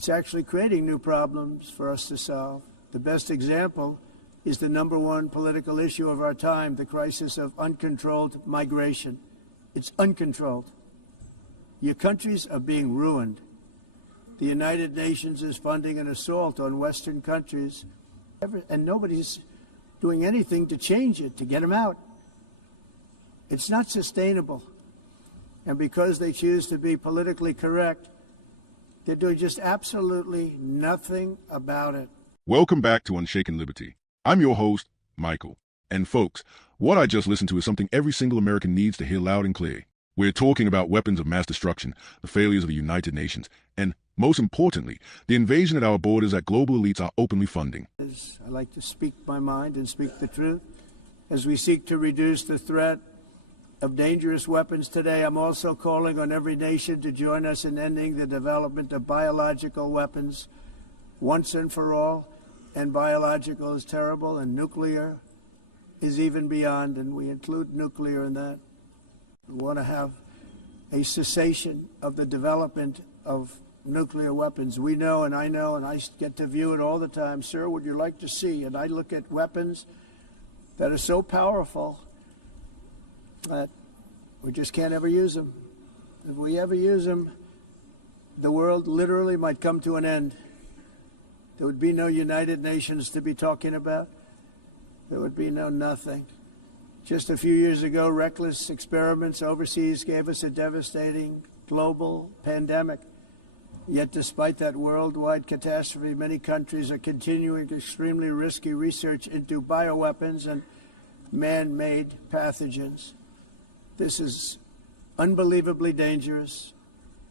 It's actually creating new problems for us to solve. The best example is the number one political issue of our time, the crisis of uncontrolled migration. It's uncontrolled. Your countries are being ruined. The United Nations is funding an assault on Western countries, and nobody's doing anything to change it, to get them out. It's not sustainable. And because they choose to be politically correct, they're doing just absolutely nothing about it. Welcome back to Unshaken Liberty. I'm your host, Michael. And folks, what I just listened to is something every single American needs to hear loud and clear. We're talking about weapons of mass destruction, the failures of the United Nations, and most importantly, the invasion at our borders that global elites are openly funding. I like to speak my mind and speak the truth. As we seek to reduce the threat of dangerous weapons today, I'm also calling on every nation to join us in ending the development of biological weapons once and for all. And biological is terrible, and nuclear is even beyond, and we include nuclear in that. We want to have a cessation of the development of nuclear weapons. We know, and I get to view it all the time. Sir, would you like to see? And I look at weapons that are so powerful that we just can't ever use them. If we ever use them, the world literally might come to an end. There would be no United Nations to be talking about. There would be no nothing. Just a few years ago, reckless experiments overseas gave us a devastating global pandemic. Yet despite that worldwide catastrophe, many countries are continuing extremely risky research into bioweapons and man-made pathogens. This is unbelievably dangerous.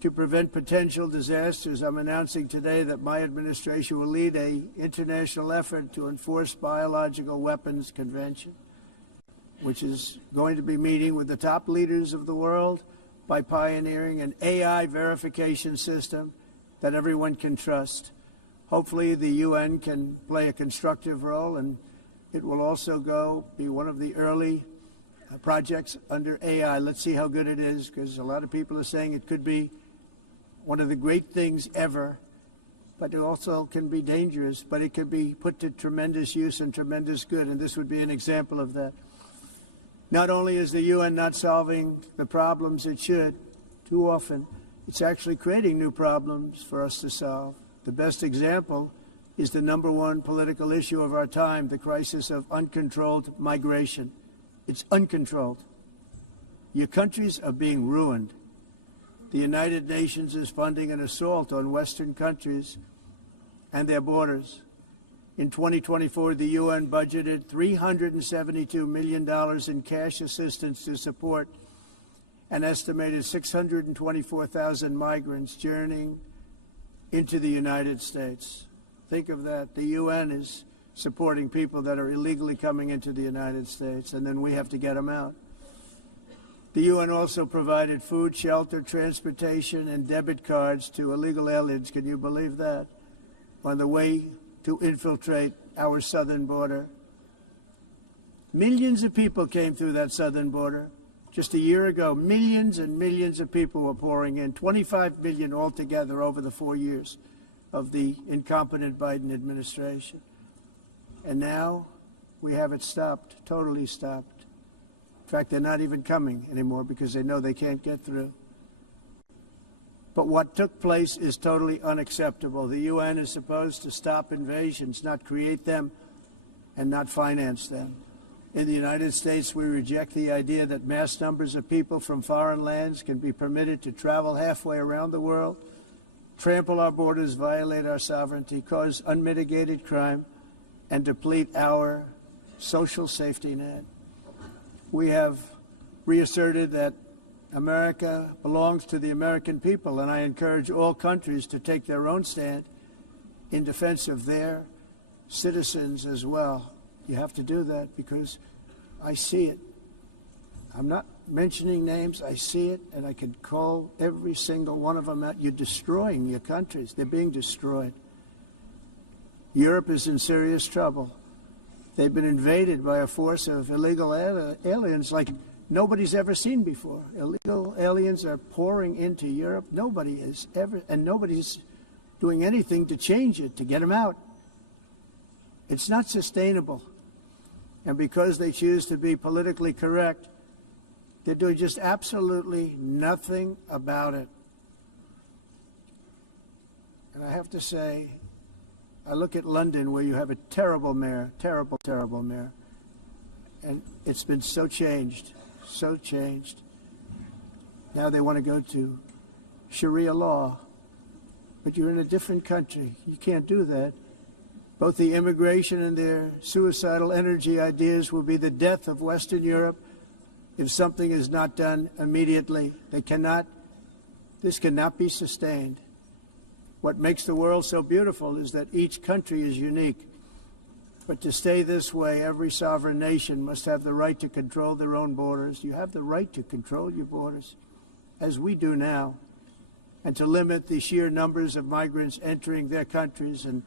To prevent potential disasters, I'm announcing today that my administration will lead an international effort to enforce biological weapons convention, which is going to be meeting with the top leaders of the world by pioneering an AI verification system that everyone can trust. Hopefully the UN can play a constructive role, and it will also be one of the early projects under AI. Let's see how good it is, because a lot of people are saying it could be one of the great things ever, but it also can be dangerous, but it can be put to tremendous use and tremendous good, and this would be an example of that. Not only is the UN not solving the problems it should, too often, it's actually creating new problems for us to solve. The best example is the number one political issue of our time, the crisis of uncontrolled migration. It's uncontrolled. Your countries are being ruined. The United Nations is funding an assault on Western countries and their borders. In 2024, the UN budgeted $372 million in cash assistance to support an estimated 624,000 migrants journeying into the United States. Think of that. The UN is supporting people that are illegally coming into the United States, and then we have to get them out. The UN also provided food, shelter, transportation, and debit cards to illegal aliens. Can you believe that? On the way to infiltrate our southern border. Millions of people came through that southern border. Just a year ago, millions and millions of people were pouring in, 25 million altogether over the 4 years of the incompetent Biden administration. And now we have it stopped, totally stopped. In fact, they're not even coming anymore because they know they can't get through. But what took place is totally unacceptable. The UN is supposed to stop invasions, not create them and not finance them. In the United States, we reject the idea that mass numbers of people from foreign lands can be permitted to travel halfway around the world, trample our borders, violate our sovereignty, cause unmitigated crime, and deplete our social safety net. We have reasserted that America belongs to the American people, and I encourage all countries to take their own stand in defense of their citizens as well. You have to do that because I see it. I'm not mentioning names. I see it, and I could call every single one of them out. You're destroying your countries. They're being destroyed. Europe is in serious trouble. They've been invaded by a force of illegal aliens like nobody's ever seen before. Illegal aliens are pouring into Europe. Nobody has ever, and nobody's doing anything to change it, to get them out. It's not sustainable. And because they choose to be politically correct, they're doing just absolutely nothing about it. And I have to say, I look at London, where you have a terrible mayor, terrible, terrible mayor, and it's been so changed, so changed. Now they want to go to Sharia law, but you're in a different country. You can't do that. Both the immigration and their suicidal energy ideas will be the death of Western Europe if something is not done immediately. This cannot be sustained. What makes the world so beautiful is that each country is unique. But to stay this way, every sovereign nation must have the right to control their own borders. You have the right to control your borders, as we do now, and to limit the sheer numbers of migrants entering their countries and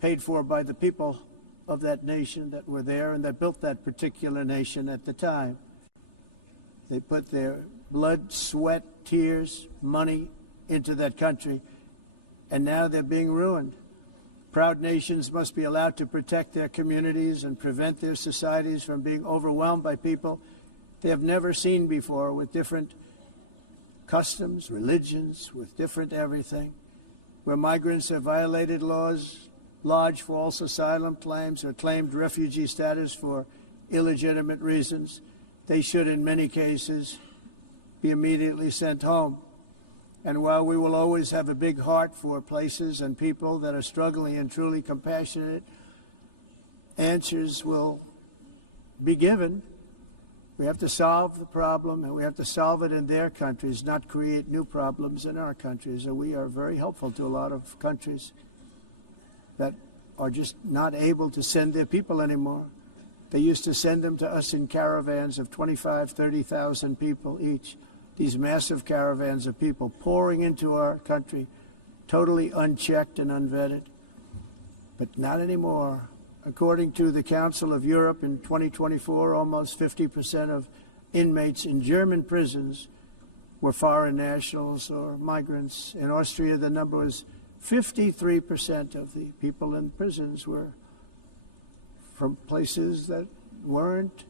paid for by the people of that nation that were there and that built that particular nation at the time. They put their blood, sweat, tears, money into that country, and now they're being ruined. Proud nations must be allowed to protect their communities and prevent their societies from being overwhelmed by people they have never seen before, with different customs, religions, with different everything. Where migrants have violated laws, lodged false asylum claims, or claimed refugee status for illegitimate reasons, they should, in many cases, be immediately sent home. And while we will always have a big heart for places and people that are struggling and truly compassionate, answers will be given. We have to solve the problem, and we have to solve it in their countries, not create new problems in our countries. And we are very helpful to a lot of countries that are just not able to send their people anymore. They used to send them to us in caravans of 25,000, 30,000 people each. These massive caravans of people pouring into our country, totally unchecked and unvetted. But not anymore. According to the Council of Europe, in 2024, almost 50% of inmates in German prisons were foreign nationals or migrants. In Austria, the number was 53% of the people in prisons were from places that weren't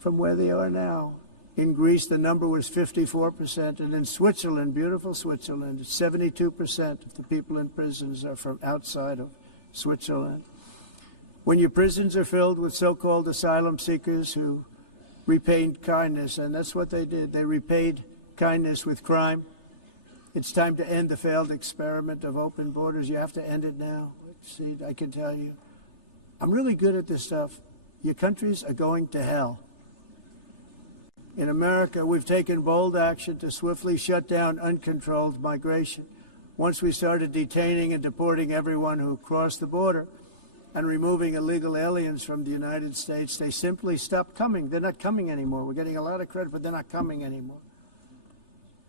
from where they are now. In Greece, the number was 54%, and in Switzerland, beautiful Switzerland, 72% of the people in prisons are from outside of Switzerland. When your prisons are filled with so-called asylum seekers who repaid kindness, and that's what they did, they repaid kindness with crime, it's time to end the failed experiment of open borders. You have to end it now. See, I can tell you, I'm really good at this stuff. Your countries are going to hell. In America, we've taken bold action to swiftly shut down uncontrolled migration. Once we started detaining and deporting everyone who crossed the border and removing illegal aliens from the United States, they simply stopped coming. They're not coming anymore. We're getting a lot of credit, but they're not coming anymore.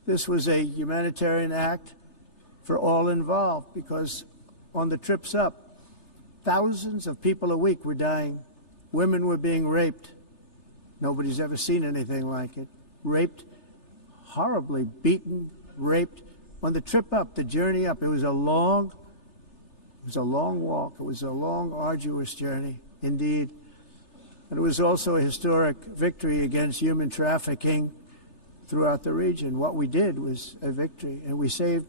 This was a humanitarian act for all involved, because on the trips up, thousands of people a week were dying. Women were being raped. Nobody's ever seen anything like it. Raped, horribly beaten, raped. On the trip up, the journey up, it was a long walk. It was a long, arduous journey, indeed. And it was also a historic victory against human trafficking throughout the region. What we did was a victory, and we saved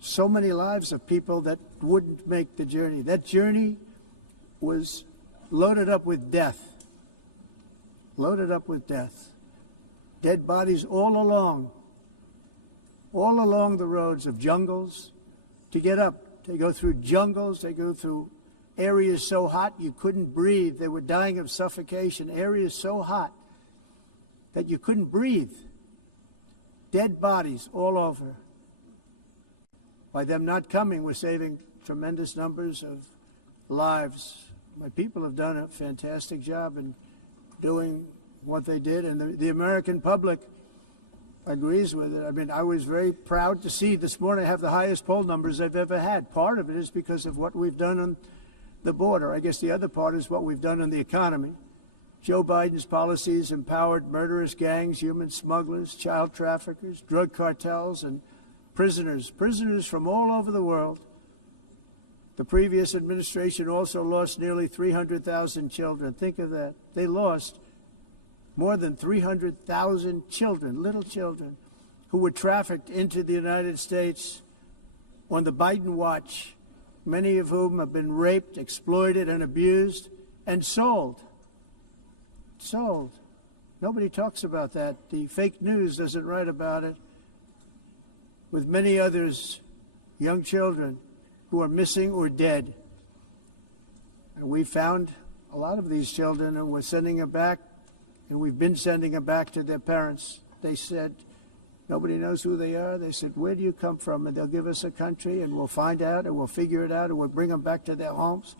so many lives of people that wouldn't make the journey. That journey was loaded up with death. Loaded up with death. Dead bodies all along the roads of jungles. To get up, they go through jungles, they go through areas so hot you couldn't breathe. They were dying of suffocation. Areas so hot that you couldn't breathe. Dead bodies all over. By them not coming, we're saving tremendous numbers of lives. My people have done a fantastic job in doing what they did, and the American public agrees with it. I mean, I was very proud to see this morning I have the highest poll numbers I've ever had. Part of it is because of what we've done on the border. I guess the other part is what we've done on the economy. Joe Biden's policies empowered murderous gangs, human smugglers, child traffickers, drug cartels, and prisoners from all over the world The previous administration also lost nearly 300,000 children. Think of that. They lost more than 300,000 children, little children, who were trafficked into the United States on the Biden watch, many of whom have been raped, exploited, and abused, and sold. Sold. Nobody talks about that. The fake news doesn't write about it. With many others, young children who are missing or dead. And we found a lot of these children, and we're sending them back, and we've been sending them back to their parents. They said, nobody knows who they are. They said, where do you come from? And they'll give us a country, and we'll find out, and we'll figure it out, and we'll bring them back to their homes.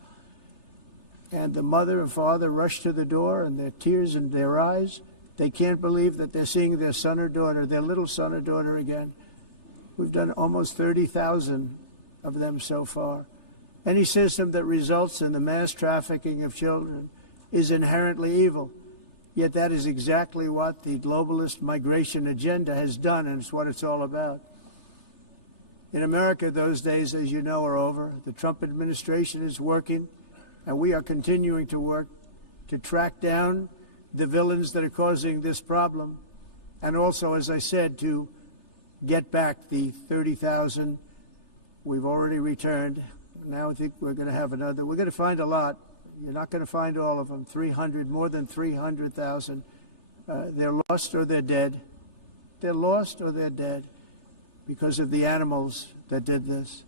And the mother and father rush to the door, and their tears in their eyes. They can't believe that they're seeing their son or daughter, their little son or daughter again. We've done almost 30,000 of them so far. Any system that results in the mass trafficking of children is inherently evil. Yet that is exactly what the globalist migration agenda has done, and it's what it's all about. In America, those days, as you know, are over. The Trump administration is working, and we are continuing to work to track down the villains that are causing this problem, and also, as I said, to get back the 30,000 we've already returned. Now I think we're going to have another. We're going to find a lot. You're not going to find all of them. 300, more than 300,000. They're lost or they're dead. They're lost or they're dead because of the animals that did this.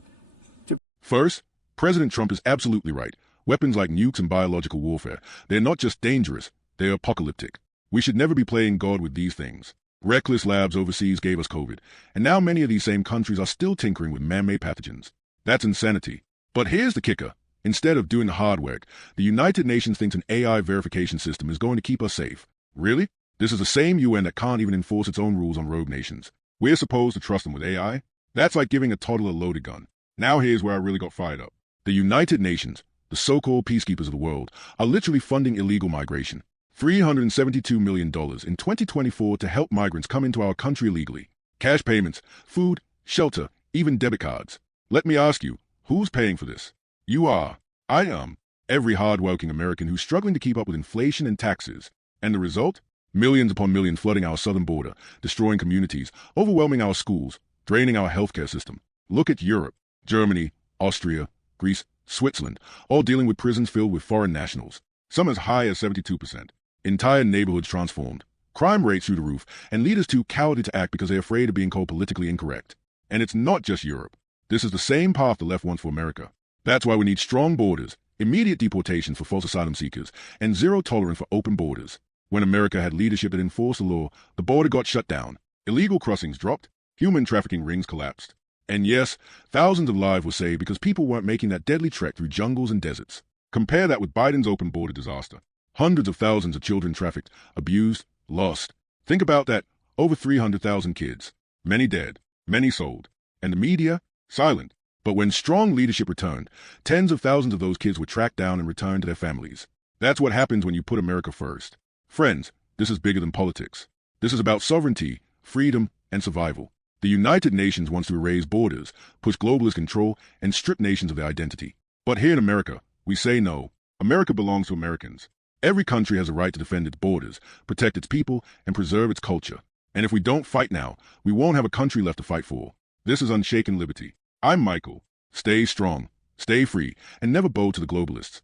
First, President Trump is absolutely right. Weapons like nukes and biological warfare, they're not just dangerous, they're apocalyptic. We should never be playing God with these things. Reckless labs overseas gave us COVID, and now many of these same countries are still tinkering with man-made pathogens. That's insanity. But here's the kicker. Instead of doing the hard work, the United Nations thinks an AI verification system is going to keep us safe. Really? This is the same UN that can't even enforce its own rules on rogue nations. We're supposed to trust them with AI? That's like giving a toddler a loaded gun. Now here's where I really got fired up. The United Nations, the so-called peacekeepers of the world, are literally funding illegal migration. $372 million in 2024 to help migrants come into our country illegally. Cash payments, food, shelter, even debit cards. Let me ask you, who's paying for this? You are. I am. Every hard-working American who's struggling to keep up with inflation and taxes. And the result? Millions upon millions flooding our southern border, destroying communities, overwhelming our schools, draining our healthcare system. Look at Europe, Germany, Austria, Greece, Switzerland, all dealing with prisons filled with foreign nationals. Some as high as 72%. Entire neighborhoods transformed, crime rates through the roof, and leaders too cowardly to act because they're afraid of being called politically incorrect. And it's not just Europe. This is the same path the left wants for America. That's why we need strong borders, immediate deportation for false asylum seekers, and zero tolerance for open borders. When America had leadership that enforced the law, the border got shut down. Illegal crossings dropped, human trafficking rings collapsed. And yes, thousands of lives were saved because people weren't making that deadly trek through jungles and deserts. Compare that with Biden's open border disaster. Hundreds of thousands of children trafficked, abused, lost. Think about that. Over 300,000 kids. Many dead, many sold. And the media? Silent. But when strong leadership returned, tens of thousands of those kids were tracked down and returned to their families. That's what happens when you put America first. Friends, this is bigger than politics. This is about sovereignty, freedom, and survival. The United Nations wants to erase borders, push globalist control, and strip nations of their identity. But here in America, we say no. America belongs to Americans. Every country has a right to defend its borders, protect its people, and preserve its culture. And if we don't fight now, we won't have a country left to fight for. This is Unshaken Liberty. I'm Michael. Stay strong, stay free, and never bow to the globalists.